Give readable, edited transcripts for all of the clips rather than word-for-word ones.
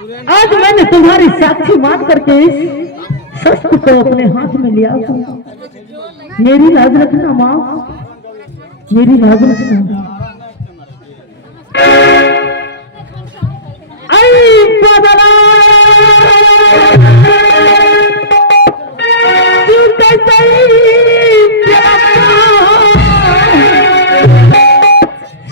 आज मैंने तुम्हारी साक्षी मान करके इस शस्त्र को अपने हाथ में लिया। मेरी लाज रखना माँ, मेरी लाज रखना। आई बदला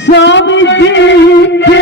स्वामी जी के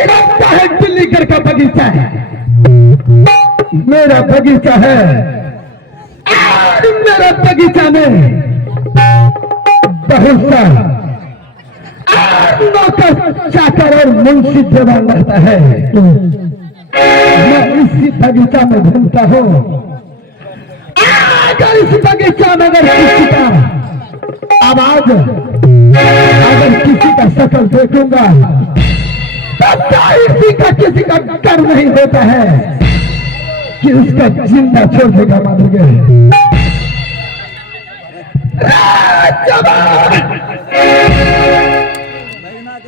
लगता है दिल्लीगढ़ का बगीचा है, मेरा बगीचा है। और मेरा बगीचा में बहुत सा नौकर चाकर और मुंशी जवान रहता है। मैं इसी बगीचा में घूमता हूँ। अगर इस बगीचा में अगर किसी का आवाज, अगर किसी का शक्ल देखूंगा तो किसी का डर नहीं होता है कि उसका जिंदा छोड़ देगा मारोगे।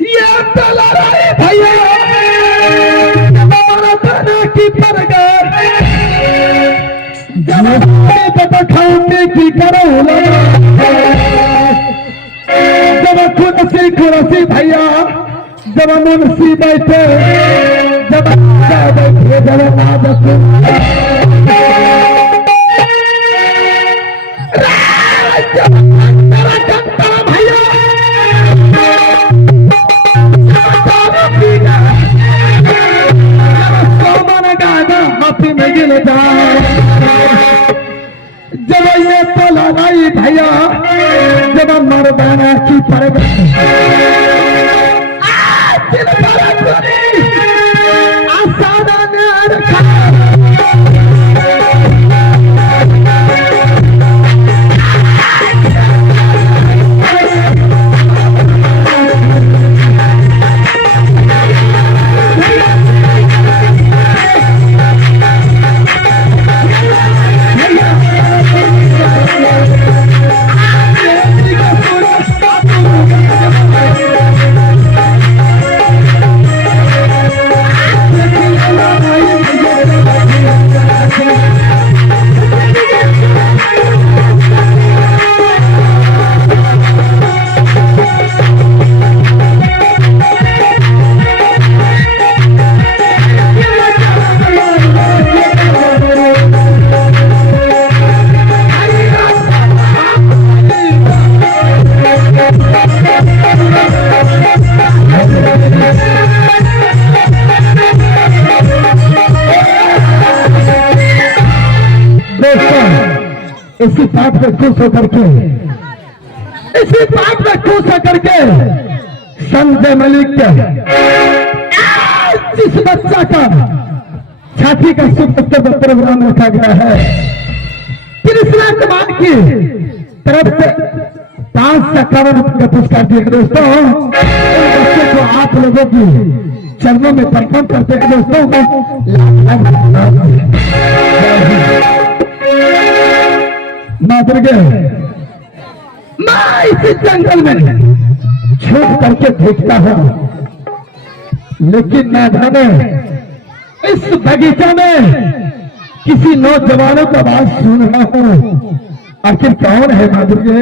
ये लड़ाई भैया हमारा थाना की परगट जब खाऊंगे की करो जब खुद से भैया, जब मुंशी बैठे, जब बैठे, जब भैया सोमन गाना माफी में गिर जब ये तो लड़ाई भैया, जब मर्दाना की परगट आसाना ने रखा इसी बात में खुश होकर के, इसी बात में खुश होकर के संजय मलिक जिस बच्चा का छाती का सुख पर प्रोग्राम रखा गया है। कृष्णा कमान की तरफ से 551 रुपये का पुरस्कार दिए दोस्तों। उन बच्चे को आप लोगों की चरणों में प्रणाम करते हैं दोस्तों। माँ दुर्गे, मैं इस जंगल में छुप करके देखता हूँ, लेकिन ना जाने इस बगीचा में किसी नौजवानों का आवाज सुन रहा हूँ। आखिर कौन है माँ दुर्गे?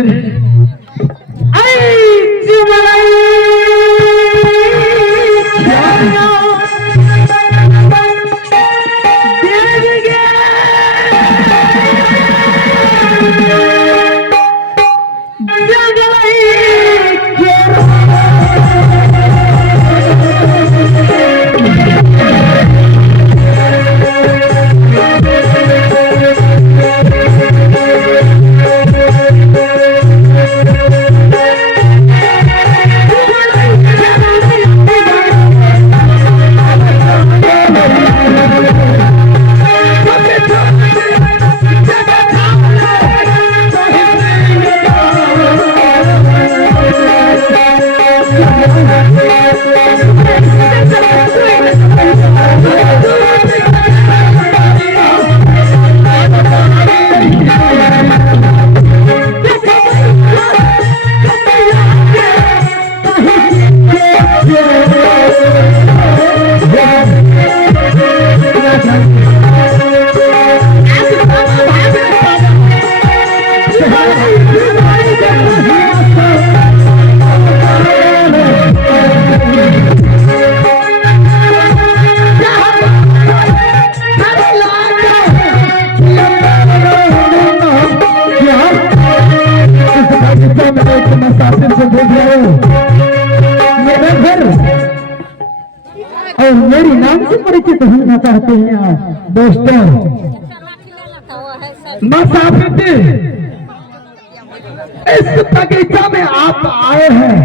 और मेरी नाम से परिचित होना चाहते हैं आप दोस्तों। मसाफिर इस बगीचा में आप आए हैं,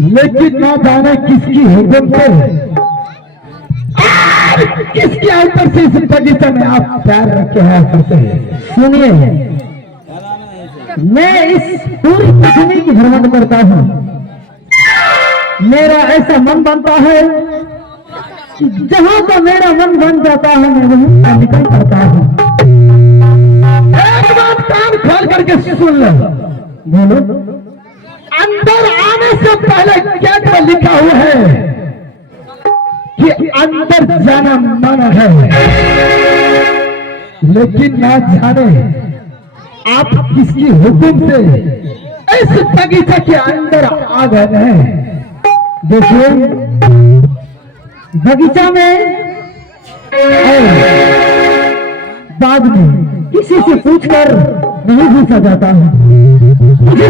लेकिन ना जाने किसकी हुक्म पे और किसके आंतर से इस बगीचा में आप प्यार रखे हैं करते हैं। सुनिए, मैं इस पूरी पृथ्वी की भ्रमण करता हूँ। मेरा ऐसा मन बनता है कि जहां का मेरा मन बन जाता है मैं वहीं निकल करता हूँ। एक बात कान खोल करके सुन लो, बोलो। अंदर आने से पहले गेट पर लिखा हुआ है कि अंदर जाना मना है, लेकिन ना जाने आप किसकी हुक्म से इस बगीचे के अंदर आ गए हैं। देखिए, बगीचा में बाद में किसी से पूछकर नहीं घुसा जाता है। मुझे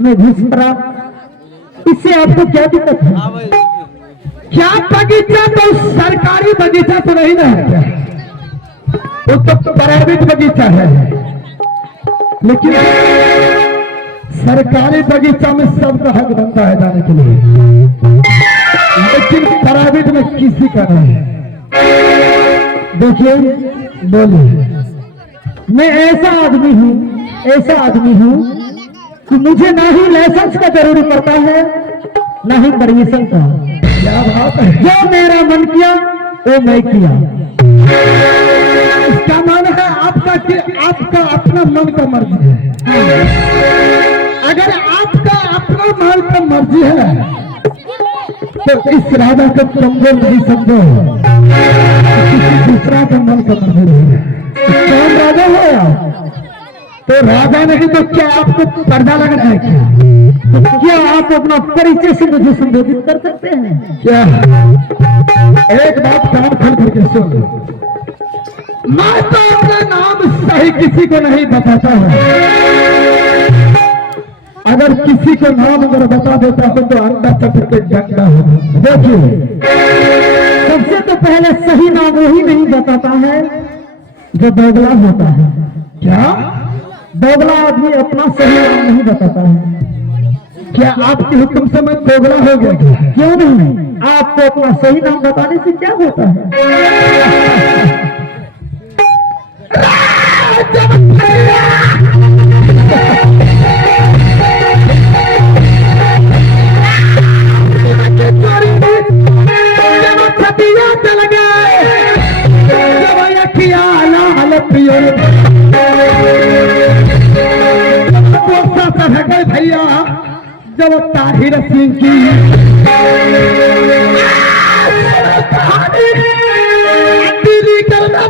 मैं घुस पड़ा, इससे आपको क्या दिक्कत है? क्या बगीचा तो सरकारी बगीचा तो नहीं ना है, वो तो प्राइवेट बगीचा है। लेकिन सरकारी बगीचा में सबका हक बनता है जाने के लिए, लेकिन प्राइवेट में किसी का नहीं है। देखिए, बोलिए, मैं ऐसा आदमी हूँ कि मुझे ना ही लाइसेंस का जरूरी पड़ता है, ना ही परमिशन का। क्या बात है? जो मेरा मन किया वो मैं किया। इसका मन है आपका कि आपका अपना मन का मर्जी है। अगर आपका अपना मन का मर्जी है तो इस राजा को कमजोर नहीं समझो, किसी दूसरा का मन का मर्जी नहीं है। कौन राजा हो तो राजा नहीं तो क्या आपको पर्दा लगना है क्या? तो क्या आप अपना परिचय से मुझे संबोधित कर सकते हैं क्या? एक बात कान खोल करके सुन, मैं तो अपना नाम सही किसी को नहीं बताता हूँ। अगर किसी को नाम अगर बता देता हूँ तो अंडा चट के डंडा होगा। देखिए, सबसे तो पहले सही नाम वही नहीं बताता है जो दोगला होता है। क्या? दोगला आदमी अपना सही नाम नहीं बताता है। क्या आपके हुक्म से मैं दोगला हो गया क्या? क्यों नहीं, आपको अपना सही नाम बताने से क्या होता है? भैया जब ताहिर सिंह की दिल्ली करना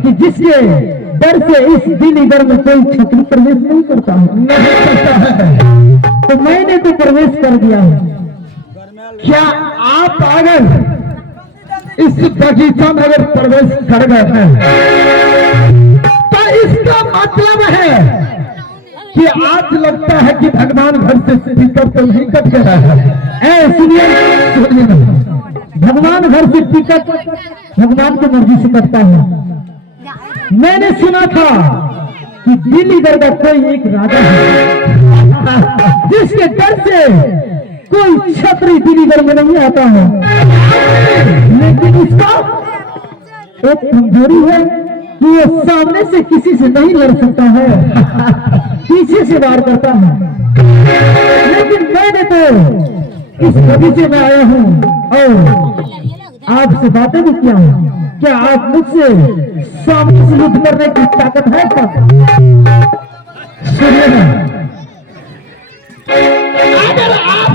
कि जिसके डर से इस दिल्ली घर में कोई छत्री प्रवेश नहीं करता है, तो मैंने तो प्रवेश कर दिया है। क्या आप अगर इस बगीचा में अगर प्रवेश कर गए हैं तो इसका मतलब है कि आज लगता है कि भगवान घर से टिकट तो नहीं कट गया है। सुनिए, भगवान घर से टिकट भगवान की मर्जी से कटता है। मैंने सुना था कि दिल्ली दर का कोई एक राजा है जिसके डर से कोई छत्री दिल्ली दर में नहीं आता है, लेकिन इसका एक कमजोरी है कि वो सामने से किसी से नहीं लड़ सकता है, पीछे से वार करता है। लेकिन मैंने तो इस बगीचे में आया हूँ और आपसे बातें भी किया हूँ। क्या आप मुझसे सामने से युद्ध करने की ताकत है क्या? सुनिए,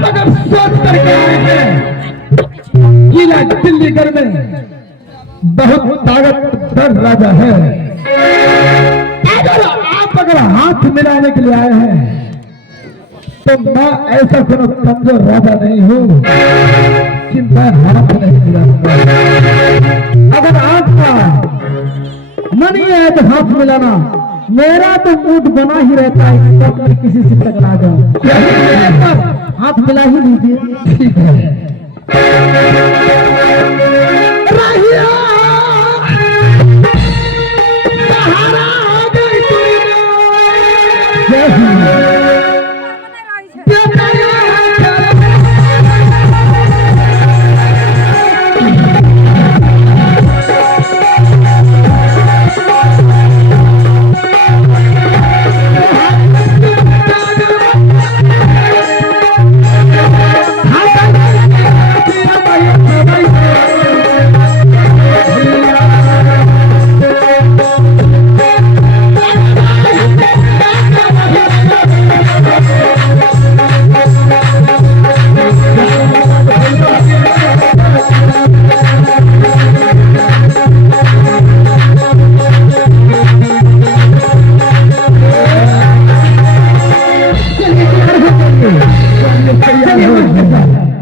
अगर सोच करके आए हैं किला दिल्लीगढ़ में बहुत ताकतवर राजा है, अगर हाथ मिलाने के लिए आए हैं तो मैं ऐसा कोई कमजोर राजा नहीं हूँ कि मैं हाथ नहीं मिलाऊंगा। अगर आपका मन ही है तो हाथ मिलाना, मेरा तो मूड बना ही रहता है कि मैं किसी से टकरा जाऊं। हाथ मिला ही लीजिए, ठीक है। चलिए